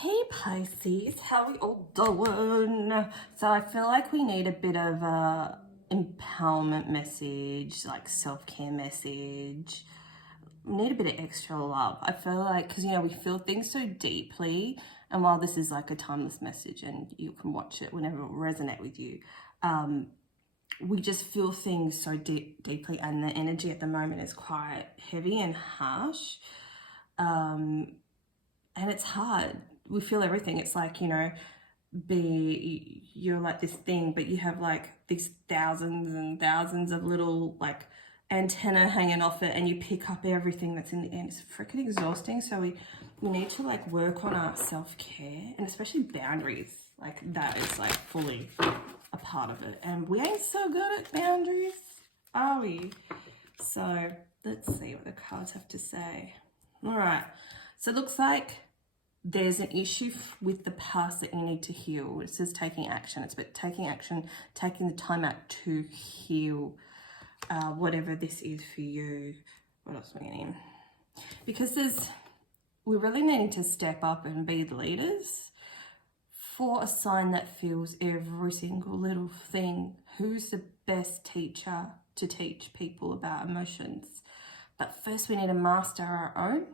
Hey Pisces, how we all doing? So I feel like we need a bit of a empowerment message, like self-care message. We need a bit of extra love. I feel like, because we feel things so deeply, and while this is like a timeless message and you can watch it whenever it will resonate with you, we just feel things so deeply, and the energy at the moment is quite heavy and harsh. And it's hard. We feel everything. It's like, you're like this thing, but you have like these thousands and thousands of little like antenna hanging off it, and you pick up everything that's in the end. It's freaking exhausting. So we need to like work on our self-care, and especially boundaries. Like that is like fully a part of it. And we ain't so good at boundaries, are we? So let's see what the cards have to say. All right. So it looks like there's an issue with the past that you need to heal. It says taking action. It's about taking action, taking the time out to heal whatever this is for you. What else am I getting? Because we're really needing to step up and be the leaders for a sign that feels every single little thing. Who's the best teacher to teach people about emotions? But first we need to master our own.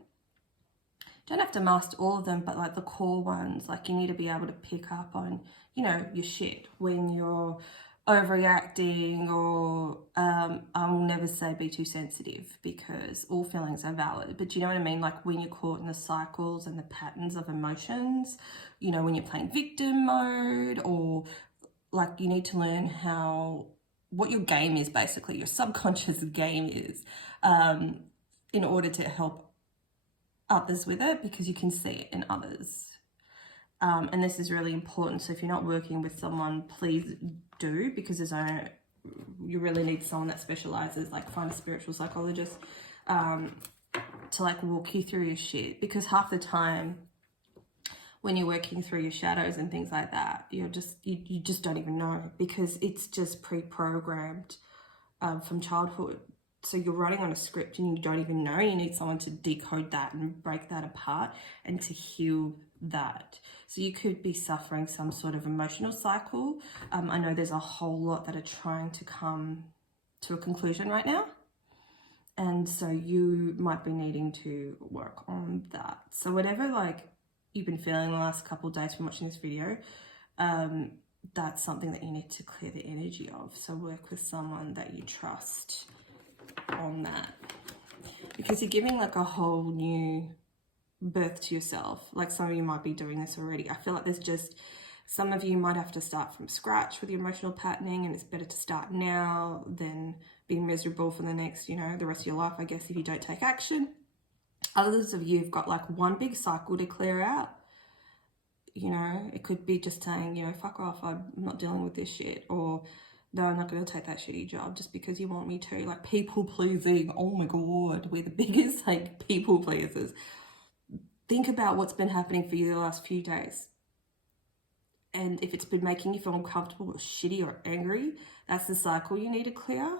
Don't have to master all of them, but like the core ones, like you need to be able to pick up on, your shit when you're overreacting, or I will never say be too sensitive, because all feelings are valid. But do you know what I mean? Like when you're caught in the cycles and the patterns of emotions, when you're playing victim mode, or like you need to learn what your game is, basically, your subconscious game is, in order to help others with it, because you can see it in others. And this is really important. So if you're not working with someone, please do, because you really need someone that specializes, like find a spiritual psychologist to like walk you through your shit. Because half the time when you're working through your shadows and things like that, you just don't even know, because it's just pre-programmed from childhood. So you're running on a script and you don't even know. You need someone to decode that and break that apart and to heal that. So you could be suffering some sort of emotional cycle. I know there's a whole lot that are trying to come to a conclusion right now. And so you might be needing to work on that. So whatever like you've been feeling the last couple of days from watching this video, that's something that you need to clear the energy of. So work with someone that you trust on that, because you're giving like a whole new birth to yourself. Like some of you might be doing this already. I feel like there's just some of you might have to start from scratch with your emotional patterning, and it's better to start now than be miserable for the next, the rest of your life, I guess, if you don't take action. Others of you have got like one big cycle to clear out. It could be just saying, fuck off, I'm not dealing with this shit, or no, I'm not going to take that shitty job just because you want me to. Like people pleasing. Oh my God, we're the biggest like people pleasers. Think about what's been happening for you the last few days. And if it's been making you feel uncomfortable or shitty or angry, that's the cycle you need to clear.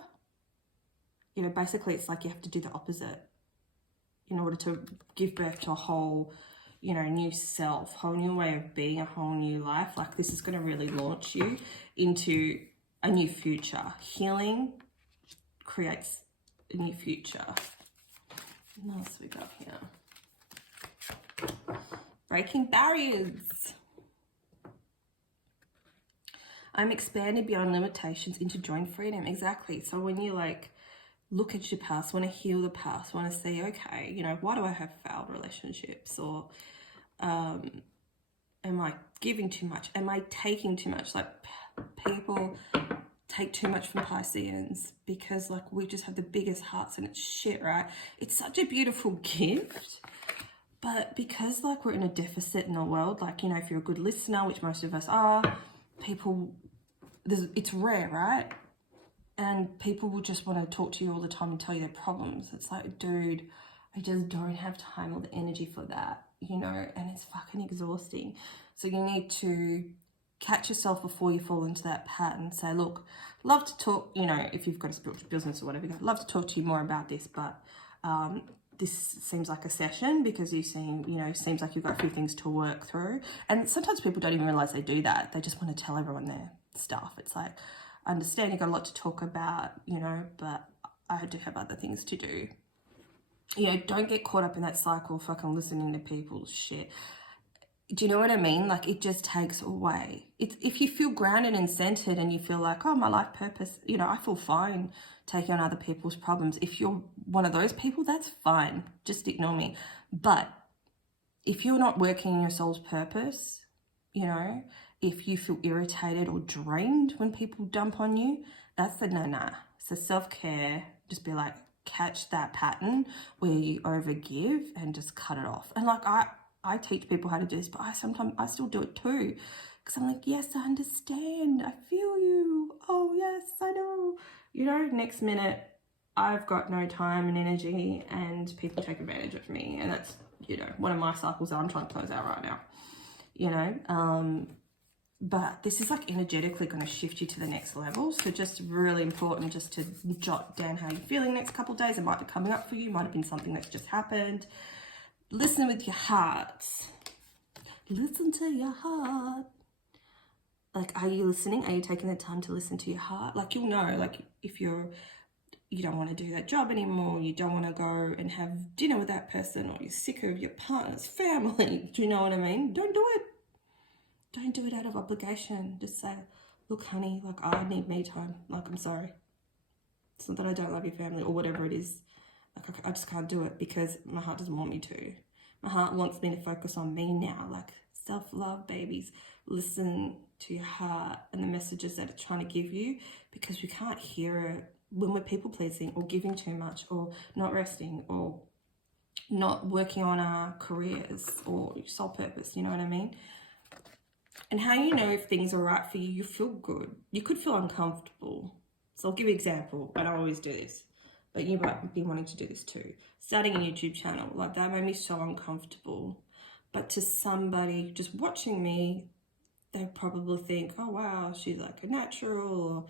Basically it's like you have to do the opposite in order to give birth to a whole, new self, whole new way of being, a whole new life. Like this is going to really launch you into a new future. Healing creates a new future. What else we got here? Breaking barriers. I'm expanded beyond limitations into joint freedom. Exactly. So when you like look at your past, want to heal the past, want to see, okay, why do I have failed relationships? Or am I giving too much? Am I taking too much? Like people take too much from Pisceans, because like we just have the biggest hearts and it's shit, right? It's such a beautiful gift, but because like we're in a deficit in the world, like, if you're a good listener, which most of us are, it's rare, right? And people will just want to talk to you all the time and tell you their problems. It's like, dude, I just don't have time or the energy for that, and it's fucking exhausting. So you need to catch yourself before you fall into that pattern. Say, look, love to talk, if you've got a spiritual business or whatever, love to talk to you more about this, but this seems like a session because you seem, you know, seems like you've got a few things to work through. And sometimes people don't even realize they do that. They just want to tell everyone their stuff. It's like, I understand you've got a lot to talk about, you know, but I do have other things to do. You know, don't get caught up in that cycle of fucking listening to people's shit. Do you know what I mean? Like, it just takes away. It's, if you feel grounded and centered and you feel like, oh, my life purpose, you know, I feel fine taking on other people's problems. If you're one of those people, that's fine. Just ignore me. But if you're not working in your soul's purpose, you know, if you feel irritated or drained when people dump on you, that's the nah. So self-care, just be like, catch that pattern where you overgive and just cut it off. And like, I teach people how to do this, but I still do it too. Because I'm like, yes, I understand. I feel you. Oh, yes, I know. You know, next minute, I've got no time and energy and people take advantage of me. And that's, you know, one of my cycles that I'm trying to close out right now. You know, but this is like energetically going to shift you to the next level. So just really important just to jot down how you're feeling next couple of days. It might be coming up for you. It might have been something that's just happened. Listen with your heart. Listen to your heart. Like, are you listening? Are you taking the time to listen to your heart? Like, you'll know, like, if you don't want to do that job anymore, you don't want to go and have dinner with that person, or you're sick of your partner's family. Do you know what I mean? Don't do it. Don't do it out of obligation. Just say, look, honey, like, I need me time. Like, I'm sorry. It's not that I don't love your family or whatever it is. Like, I just can't do it because my heart doesn't want me to. My heart wants me to focus on me now. Like, self-love, babies. Listen to your heart and the messages that it's trying to give you, because we can't hear it when we're people-pleasing or giving too much or not resting or not working on our careers or soul purpose. You know what I mean? And how you know if things are right for you, you feel good. You could feel uncomfortable. So I'll give you an example. I don't always do this, but you might be wanting to do this too. Starting a YouTube channel, like, that made me so uncomfortable. But to somebody just watching me, they probably think, oh, wow, she's like a natural, or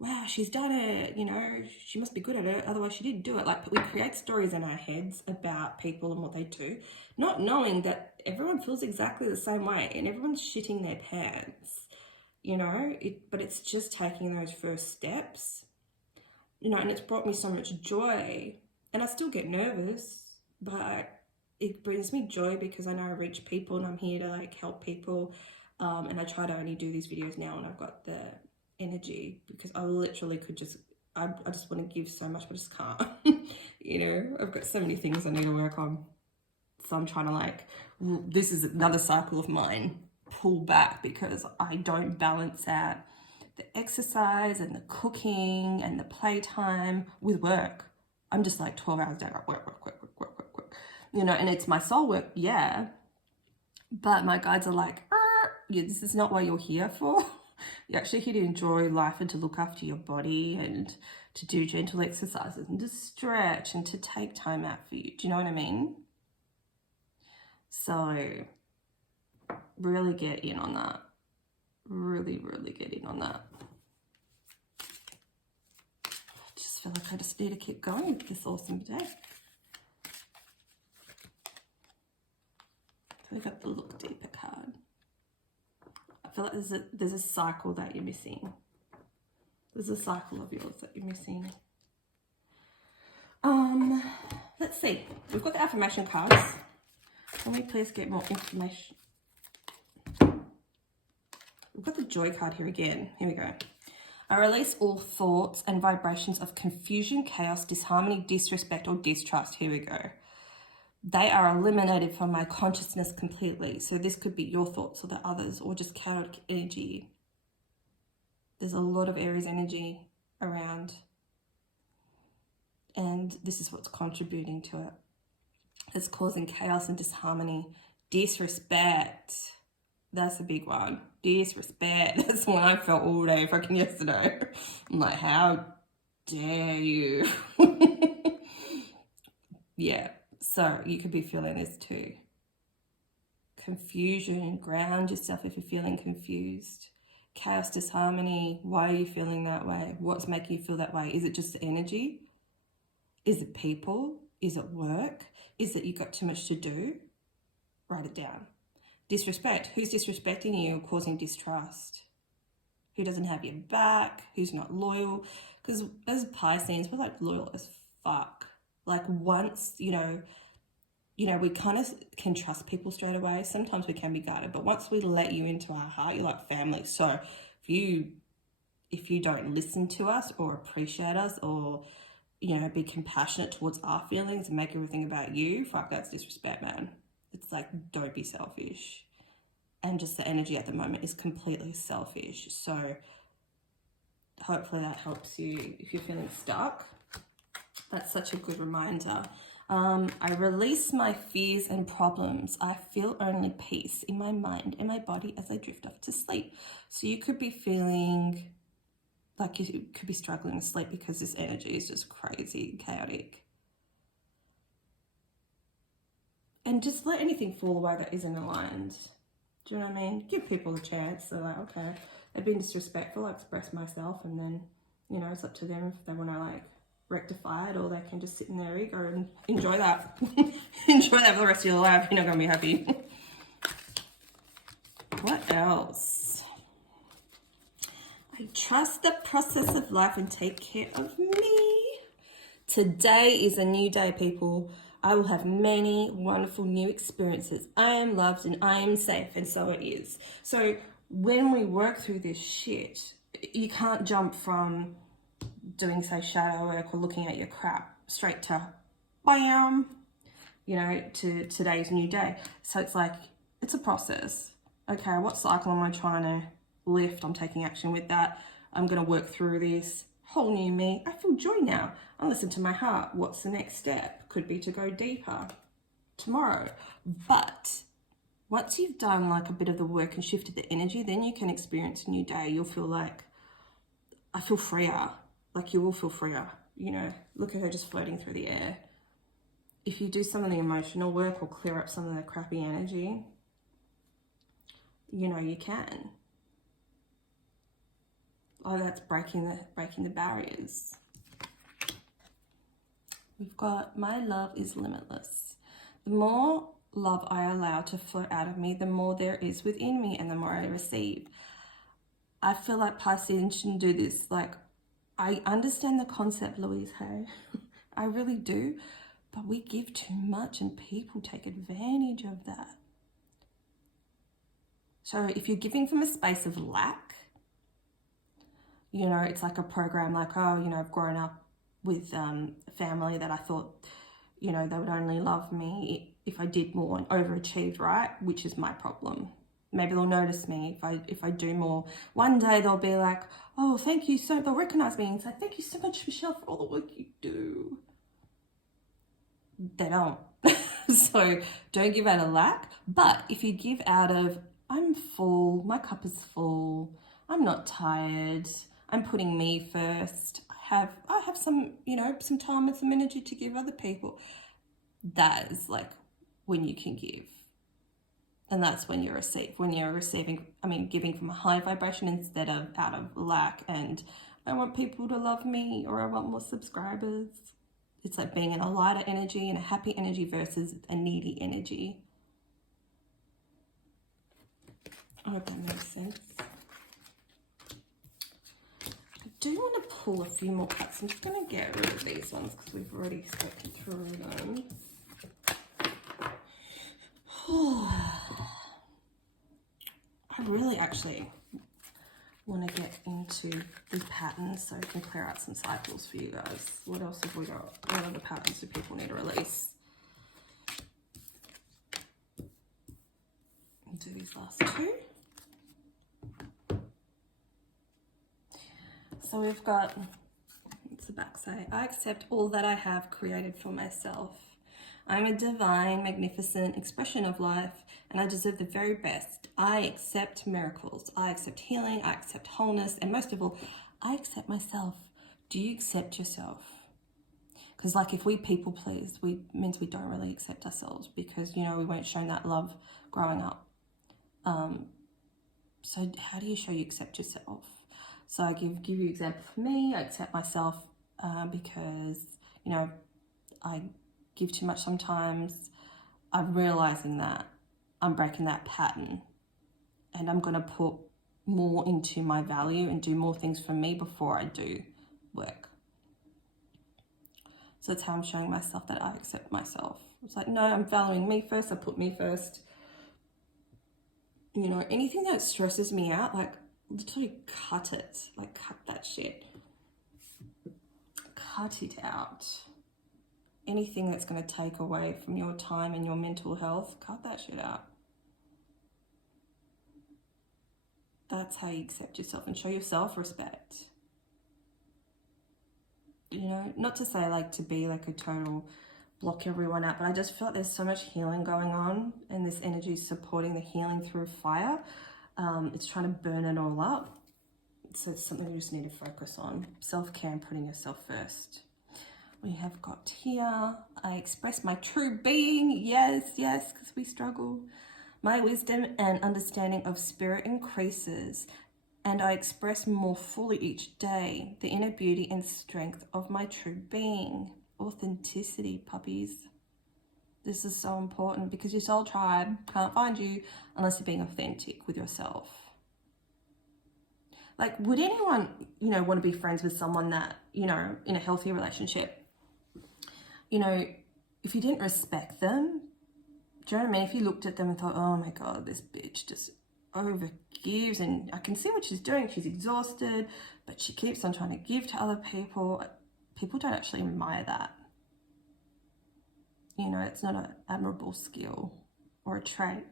wow, she's done it, you know, she must be good at it, otherwise she didn't do it. Like, we create stories in our heads about people and what they do, not knowing that everyone feels exactly the same way and everyone's shitting their pants, you know, but it's just taking those first steps, you know, and it's brought me so much joy. And I still get nervous, but it brings me joy because I know I reach people and I'm here to like help people. And I try to only do these videos now when I've got the energy, because I literally could just, I just want to give so much, but I just can't. You know, I've got so many things I need to work on. So I'm trying to like, this is another cycle of mine, pull back because I don't balance out the exercise and the cooking and the playtime with work. I'm just like 12 hours a day, like work. You know, and it's my soul work, yeah. But my guides are like, yeah, this is not what you're here for. You're actually here to enjoy life and to look after your body and to do gentle exercises and to stretch and to take time out for you. Do you know what I mean? So really get in on that. Really get in on that. I just feel like I just need to keep going with this awesome day. So we got the Look Deeper card. I feel like there's a cycle that you're missing. There's a cycle of yours that you're missing. Let's see. We've got the affirmation cards. Can we please get more information? We've got the joy card here again. Here we go. I release all thoughts and vibrations of confusion, chaos, disharmony, disrespect, or distrust. Here we go. They are eliminated from my consciousness completely. So this could be your thoughts or the others, or just chaotic energy. There's a lot of Aries energy around. And this is what's contributing to it. It's causing chaos and disharmony. Disrespect. That's a big one. Disrespect. That's one I felt all day fucking yesterday. I'm like, how dare you? Yeah. So you could be feeling this too. Confusion. Ground yourself if you're feeling confused. Chaos, disharmony. Why are you feeling that way? What's making you feel that way? Is it just energy? Is it people? Is it work? Is it you got too much to do? Write it down. Disrespect. Who's disrespecting you or causing distrust? Who doesn't have your back? Who's not loyal? Because as Pisces, we're like loyal as fuck. Like once, you know, we kind of can trust people straight away. Sometimes we can be guarded, but once we let you into our heart, you're like family. So if you don't listen to us or appreciate us or, you know, be compassionate towards our feelings and make everything about you, fuck, that's disrespect, man. It's like, don't be selfish. And just the energy at the moment is completely selfish. So hopefully that helps you if you're feeling stuck. That's such a good reminder. I release my fears and problems. I feel only peace in my mind and my body as I drift off to sleep. So you could be feeling like you could be struggling to sleep because this energy is just crazy, chaotic. And just let anything fall away that isn't aligned. Do you know what I mean? Give people a chance. They're like, okay, they've been disrespectful, I express myself, and then, you know, it's up to them if they want to like rectify it, or they can just sit in their ego and enjoy that. Enjoy that for the rest of your life. You're not going to be happy. What else? I trust the process of life and take care of me. Today is a new day, people. I will have many wonderful new experiences. I am loved and I am safe, and so it is. So when we work through this shit, you can't jump from doing, say, shadow work or looking at your crap straight to bam, you know, to today's new day. So it's like, it's a process. Okay, what cycle am I trying to lift? I'm taking action with that. I'm going to work through this. Whole new me. I feel joy now. I listen to my heart. What's the next step? Could be to go deeper tomorrow. But once you've done like a bit of the work and shifted the energy, then you can experience a new day. You'll feel like, I feel freer. Like you will feel freer. You know, look at her just floating through the air. If you do some of the emotional work or clear up some of the crappy energy, you know, you can. Oh, that's breaking the barriers. We've got, my love is limitless. The more love I allow to flow out of me, the more there is within me and the more I receive. I feel like Pisces shouldn't do this. Like, I understand the concept, Louise Hay. I really do. But we give too much and people take advantage of that. So if you're giving from a space of lack, you know, it's like a program like, oh, you know, I've grown up with a family that I thought, you know, they would only love me if I did more and overachieved, right? Which is my problem. Maybe they'll notice me if I do more. One day they'll be like, oh, thank you so, they'll recognize me and say, thank you so much, Michelle, for all the work you do. They don't. So don't give out of lack. But if you give out of, I'm full, my cup is full, I'm not tired, I'm putting me first, I have some, you know, some time and some energy to give other people. That is like when you can give. And that's when you receive. When you're receiving, I mean, giving from a high vibration instead of out of lack and I want people to love me or I want more subscribers. It's like being in a lighter energy and a happy energy versus a needy energy. I hope that makes sense. I do want to pull a few more cards. I'm just going to get rid of these ones because we've already spoken through them. I really actually want to get into these patterns so I can clear out some cycles for you guys. What else have we got? What other patterns do people need to release? I'll do these last two. So we've got, what's the back say? I accept all that I have created for myself. I'm a divine, magnificent expression of life, and I deserve the very best. I accept miracles. I accept healing. I accept wholeness. And most of all, I accept myself. Do you accept yourself? Because like if we people please, means we don't really accept ourselves because, you know, we weren't shown that love growing up. So how do you show you accept yourself? So I give you an example for me. I accept myself because, you know, I give too much sometimes, I'm realizing that I'm breaking that pattern, and I'm going to put more into my value and do more things for me before I do work. So that's how I'm showing myself that I accept myself. It's like, no, I'm valuing me first. I put me first. You know, anything that stresses me out, like, literally cut it. Like, cut that shit. Cut it out. Anything that's going to take away from your time and your mental health, cut that shit out. That's how you accept yourself and show yourself respect. You know, not to say like to be like a total block everyone out, but I just feel like there's so much healing going on, and this energy is supporting the healing through fire. It's trying to burn it all up. So it's something you just need to focus on. Self-care and putting yourself first. We have got here, I express my true being. Yes, because we struggle. My wisdom and understanding of spirit increases, and I express more fully each day the inner beauty and strength of my true being. Authenticity, puppies. This is so important, because your soul tribe can't find you unless you're being authentic with yourself. Like, would anyone, you know, want to be friends with someone that, you know, in a healthy relationship, you know, if you didn't respect them, do you know what I mean? If you looked at them and thought, oh my God, this bitch just overgives, and I can see what she's doing. She's exhausted, but she keeps on trying to give to other people. People don't actually admire that. You know, it's not an admirable skill or a trait.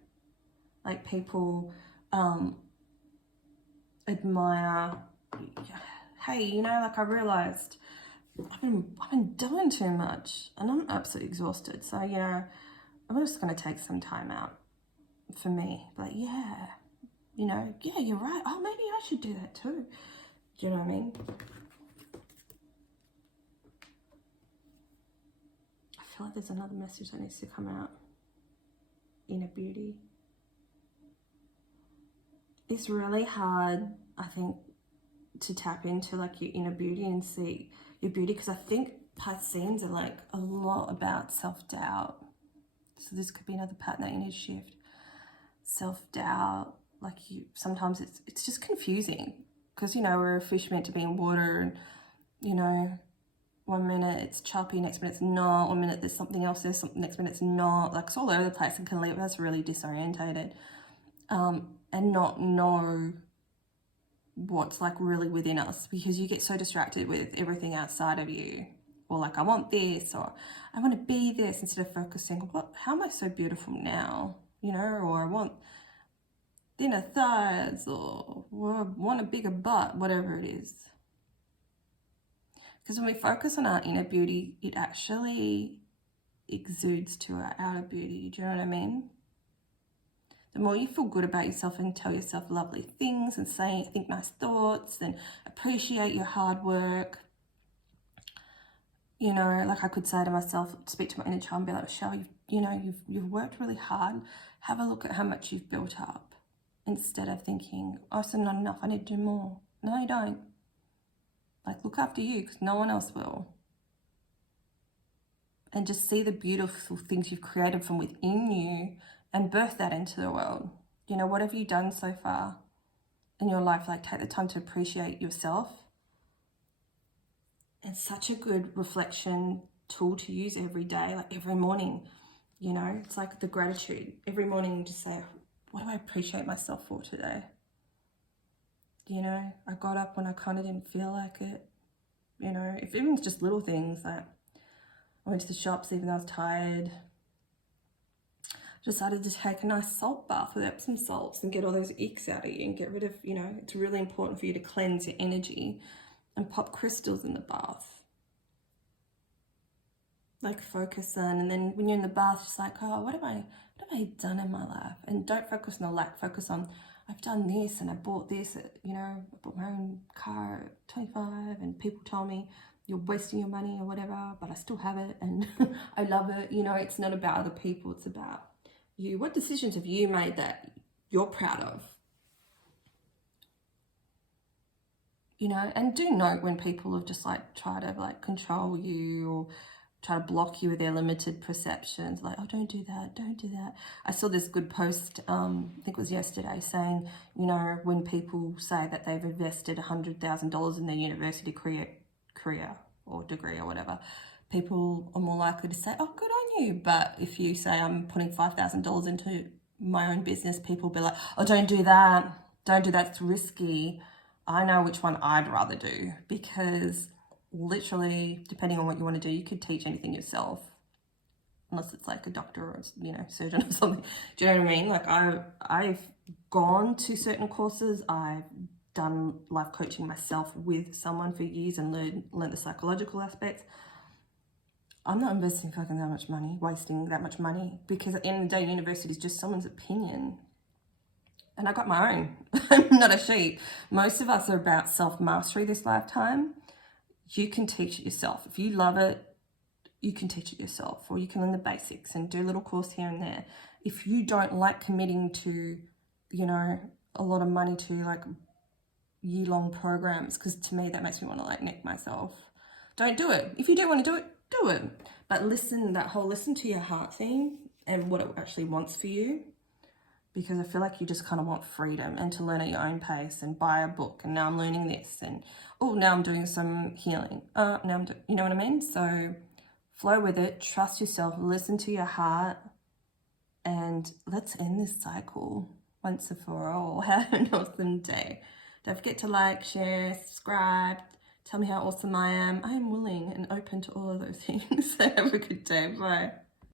Like, people admire, hey, you know, like, I realized I've been doing too much and I'm absolutely exhausted. So, you know, I'm just going to take some time out for me. Like, yeah, you know, yeah, you're right. Oh, maybe I should do that too. Do you know what I mean? I feel like there's another message that needs to come out. Inner beauty. It's really hard, I think, to tap into like your inner beauty and see your beauty, because I think Pisces are like a lot about self-doubt. So this could be another pattern that you need to shift. Self-doubt, like, you sometimes it's just confusing, because, you know, we're a fish meant to be in water, and, you know, 1 minute it's choppy, next minute it's not, 1 minute there's something else, there's something, next minute it's not. Like, it's all over the place and can leave us really disorientated, and not know what's like really within us, because you get so distracted with everything outside of you, or like, I want this, or I want to be this, instead of focusing, how am I so beautiful now, you know, or I want thinner thighs, or I want a bigger butt, whatever it is. Because when we focus on our inner beauty, it actually exudes to our outer beauty. Do you know what I mean? The more you feel good about yourself and tell yourself lovely things and think nice thoughts and appreciate your hard work. You know, like, I could say to myself, speak to my inner child and be like, Michelle, you've worked really hard. Have a look at how much you've built up. Instead of thinking, oh, it's not enough, I need to do more. No, you don't. Like, look after you, because no one else will. And just see the beautiful things you've created from within you and birth that into the world. You know, what have you done so far in your life? Like, take the time to appreciate yourself. It's such a good reflection tool to use every day, like every morning. You know, it's like the gratitude. Every morning you just say, what do I appreciate myself for today? You know, I got up when I kind of didn't feel like it. You know, if even it's just little things, like I went to the shops even though I was tired. Decided to take a nice salt bath with Epsom salts and get all those icks out of you and get rid of, you know, it's really important for you to cleanse your energy, and pop crystals in the bath. Like, focus on, and then when you're in the bath, just like, oh, what have I done in my life? And don't focus on the lack, focus on, I've done this and I bought this, you know, I bought my own car at 25 and people told me you're wasting your money or whatever, but I still have it and I love it. You know, it's not about other people, it's about you. What decisions have you made that you're proud of? You know, and do note when people have just like tried to like control you, or try to block you with their limited perceptions, like, oh, don't do that, don't do that. I saw this good post, I think it was yesterday, saying, you know, when people say that they've invested $100,000 in their university career or degree or whatever, people are more likely to say, oh, good on you. But if you say, I'm putting $5,000 into my own business, people will be like, oh, don't do that, don't do that, it's risky. I know which one I'd rather do, because literally, depending on what you want to do, you could teach anything yourself, unless it's like a doctor or, you know, surgeon or something. Do you know what I mean? Like, I've gone to certain courses, I've done life coaching myself with someone for years and learned the psychological aspects. I'm not investing fucking that much money, wasting that much money, because at the end of the day, university is just someone's opinion. And I got my own. I'm not a sheep. Most of us are about self-mastery this lifetime. You can teach it yourself. If you love it, you can teach it yourself, or you can learn the basics and do a little course here and there. If you don't like committing to, you know, a lot of money to like year-long programs, because to me that makes me want to like neck myself, don't do it. If you do want to do it, do it. But listen to your heart thing and what it actually wants for you. Because I feel like you just kind of want freedom and to learn at your own pace and buy a book. And now I'm learning this, and oh, now I'm doing some healing. Now I'm doing, you know what I mean? So flow with it, trust yourself, listen to your heart, and let's end this cycle once and for all. Have an awesome day. Don't forget to like, share, subscribe. Tell me how awesome I am. I am willing and open to all of those things. So have a good day. Bye.